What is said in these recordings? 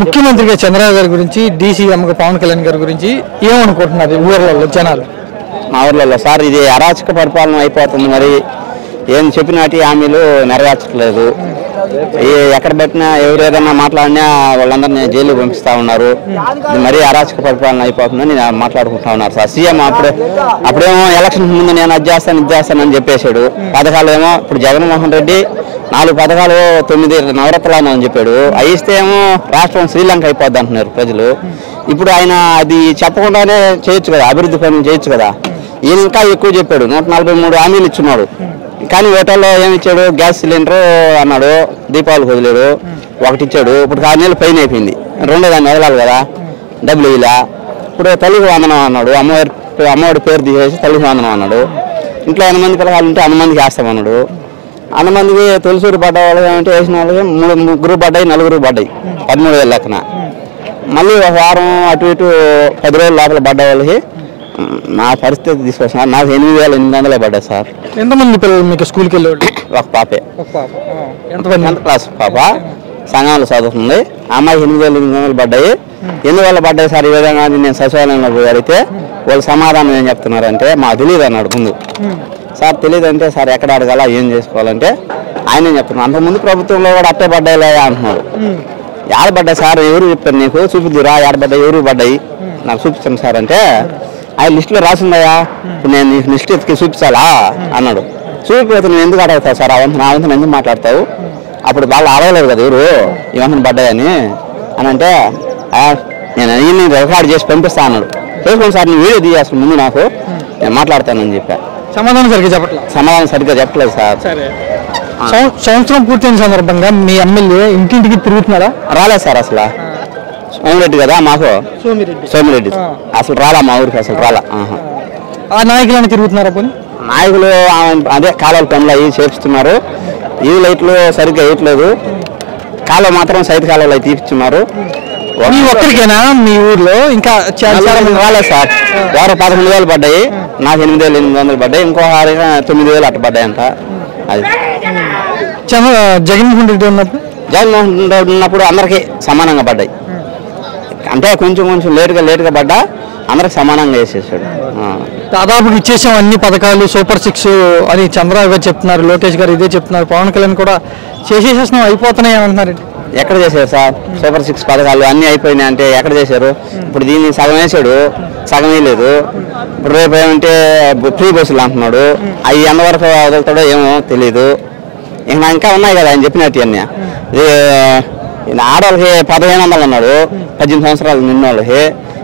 ముఖ్యమంత్రిగా చంద్రబాబు గారి గురించి డీసీఎం పవన్ కళ్యాణ్ గారి గురించి ఏమనుకుంటున్నారు ఊర్లలో జనాలు? మా ఊర్లలో సార్ ఇది అరాచక పరిపాలన అయిపోతుంది. మరి ఏం చెప్పినట్టు హామీలు నెరవేర్చట్లేదు. ఎక్కడ పెట్టినా ఎవరు ఏదైనా మాట్లాడినా వాళ్ళందరినీ జైలు పంపిస్తూ ఉన్నారు. మరీ అరాచక పరిపాలన అయిపోతుందని మాట్లాడుకుంటా ఉన్నారు సార్. సీఎం అప్పుడేమో ఎలక్షన్ ముందు నేను అది చేస్తానని చెప్పేశాడు. పథకాలు ఏమో ఇప్పుడు జగన్మోహన్ రెడ్డి 4 పథకాలు 9 నవరత్నాలు అని చెప్పాడు. అయిస్తే ఏమో రాష్ట్రం శ్రీలంక అయిపోద్ది అంటున్నారు ప్రజలు. ఇప్పుడు ఆయన అది చెప్పకుండానే చేయొచ్చు కదా, అభివృద్ధి పనులు చేయొచ్చు కదా. ఈయన ఇంకా ఎక్కువ చెప్పాడు. 143 హామీలు ఇచ్చున్నాడు. కానీ ఓటర్లో ఏమి ఇచ్చాడు? గ్యాస్ సిలిండర్ అన్నాడు, దీపావళికి వదిలేడు. ఒకటి ఇచ్చాడు. ఇప్పుడు 6 నెలలు పైన అయిపోయింది. రెండో దాన్ని వదలాలి కదా, డబ్బులు ఇలా. ఇప్పుడు తల్లికి వందనం అన్నాడు, అమ్మఒడి పేరు తీసేసి తల్లికి వందనం అన్నాడు. ఇంట్లో 8 మంది పిల్లలు ఉంటే 8 మందికి వేస్తామన్నాడు. 8 మందికి తొలిసూరు పడ్డ వాళ్ళకి ఏమంటే వేసిన వాళ్ళకి 3 పడ్డాయి, 4 పడ్డాయి 13,000 లెక్కన. మళ్ళీ ఒక వారం అటు ఇటు 10 రోజుల లోపల పడ్డ వాళ్ళకి నా పరిస్థితి తీసుకొచ్చినారు. నాకు 8,800 పడ్డాయి సార్. ఎంతమంది పిల్లలు మీకు స్కూల్కి వెళ్ళేవాళ్ళు? ఒక పాపే. 10th క్లాస్ పాప సంఘంలో చదువుతుంది. అమ్మాయికి 8,800 పడ్డాయి. ఎందువల్ల పడ్డాయి సార్ ఈ విధంగా నేను సచివాలయంలో పోయి అడిగితే వాళ్ళు సమాధానం ఏం చెప్తున్నారంటే మాకు తెలియదు అన్నాడు ముందు. సార్ తెలియదు అంటే సార్ ఎక్కడ అడగాల ఏం చేసుకోవాలంటే ఆయన చెప్తున్నారు. అంతకుముందు ప్రభుత్వంలో కూడా అట్టే పడ్డాయిలే అంటున్నారు. ఏడ పడ్డాయి సార్, ఎవరు చెప్పారు నీకు? చూపిద్దురా ఏడ పడ్డాయి, ఎవరు పడ్డాయి నాకు చూపించండి సార్ అంటే ఆయన లిస్టులో రాసిందయ్యా, ఇప్పుడు నేను నీకు లిస్ట్ ఎత్తికి చూపించాలా అన్నాడు. చూపిపోతే నువ్వు ఎందుకు అడగతావు సార్? నా వంతు ఎందుకు మాట్లాడతావు? అప్పుడు వాళ్ళు అడగలేదు కదా ఎవరు ఈ వంతను పడ్డాయని అని అంటే నేను అయ్యి రికార్డు చేసి పంపిస్తా అన్నాడు. చేసుకోండి సార్, నువ్వు వీడియో తీయాల్సిన ముందు నాకు నేను మాట్లాడతానని చెప్పా. సమాధానం సరిగ్గా చెప్పలేదు సార్. సంవత్సరం పూర్తయిన సందర్భంగా మీ ఎమ్మెల్యే ఇంటింటికి తిరుగుతున్నారా? రాలేదు సార్. అసలు సోమిరెడ్డి కదా మాకు, సోమిరెడ్డి అసలు రాలా మా ఊరికి, అసలు రాలా. ఆ నాయకులను తిరుగుతున్నారా? పోనీ నాయకులు అదే కాలువల పనులు అవి చేపిస్తున్నారు. ఈ లైట్లు సరిగ్గా వేయట్లేదు. కాలువ మాత్రం సైడ్ కాలువలు అవి తీపిస్తున్నారు. ఒక్కరికేనా మీ ఊర్లో? ఇంకా రాలేదు సార్. వారు 11,000 పడ్డాయి, నాకు 8,800 పడ్డాయి. ఇంకో 9,000 అట్ట పడ్డాయి అంట. అది జగన్మోహన్ రెడ్డి ఉన్నప్పుడు ఉన్నప్పుడు అందరికీ సమానంగా పడ్డాయి. అంటే కొంచెం లేటుగా పడ్డా అందరికి సమానంగా వేసేసాడు. దాదాపు ఇచ్చేసాం అన్ని పథకాలు, సూపర్ 6 అని చంద్రబాబు గారు చెప్తున్నారు, లోకేష్ గారు ఇదే చెప్తున్నారు, పవన్ కళ్యాణ్ కూడా చేసేసేసినాం అయిపోతున్నాయి అంటున్నారు. ఎక్కడ చేశారు సార్? సూపర్ 6 పథకాలు అన్నీ అయిపోయినాయి అంటే ఎక్కడ చేశారు? ఇప్పుడు దీన్ని సగం వేసాడు, సగం వేయలేదు. ఇప్పుడు రేపు ఏమంటే ఫ్రీ బస్సులు అంటున్నాడు. అవి ఎంతవరకు వదులుతాడో ఏమో తెలీదు. ఇంకా ఉన్నాయి కదా ఆయన చెప్పినట్టు అన్నీ. ఆడవాళ్ళకి 1,500 అన్నాడు, 18 సంవత్సరాలు నిన్న వాళ్ళకి.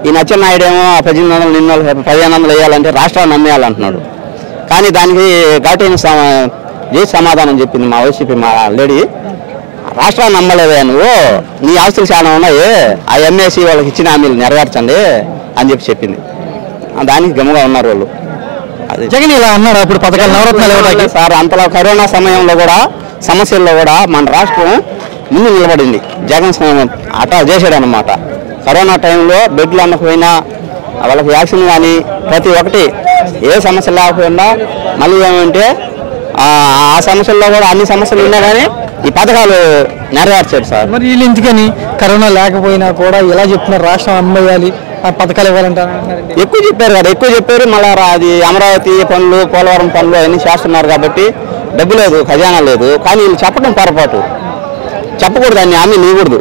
ఈ నచ్చెన్నాయుడు ఏమో 1800 నిన్న వాళ్ళకి 1,500 వేయాలంటే రాష్ట్రాన్ని నమ్మేయాలంటున్నాడు. కానీ దానికి ఘాటైన సమాధానం చెప్పింది మా వైసీపీ మా లేడీ. రాష్ట్రాన్ని నమ్మలేదా నువ్వు? నీ ఆస్తులు చాలా ఉన్నాయి, ఆ ఎంఏసీ వాళ్ళకి ఇచ్చిన హామీలు నెరవేర్చండి అని చెప్పింది. దానికి గమ్ముగా ఉన్నారు వాళ్ళు. అది జగన్ ఇలా అన్నారు అప్పుడు పథకాలు నవరత్నాలు సార్. అంతలో కరోనా సమయంలో కూడా సమస్యల్లో కూడా మన రాష్ట్రం ముందు నిలబడింది. జగన్ అటా చేశాడు అన్నమాట. కరోనా టైంలో బెడ్లు అందకపోయినా వాళ్ళకి వ్యాక్సిన్ కానీ ప్రతి ఒక్కటి ఏ సమస్య లేకపోయినా మళ్ళీ ఏమంటే ఆ సమస్యల్లో కూడా అన్ని సమస్యలు ఉన్నా కానీ ఈ పథకాలు నెరవేర్చాడు సార్. మరి వీళ్ళు ఎందుకని కరోనా లేకపోయినా కూడా ఎలా చెప్తున్నారు రాష్ట్రం అమ్మేయాలి, ఆ పథకాలు ఇవ్వాలంటారు? ఎక్కువ చెప్పారు కదా, ఎక్కువ చెప్పారు. మళ్ళీ అది అమరావతి పనులు, పోలవరం పనులు అవన్నీ చేస్తున్నారు కాబట్టి డబ్బు లేదు, ఖజానా లేదు. కానీ వీళ్ళు చెప్పడం పొరపాటు. చెప్పకూడదు, అన్ని హామీ నీకూడదు.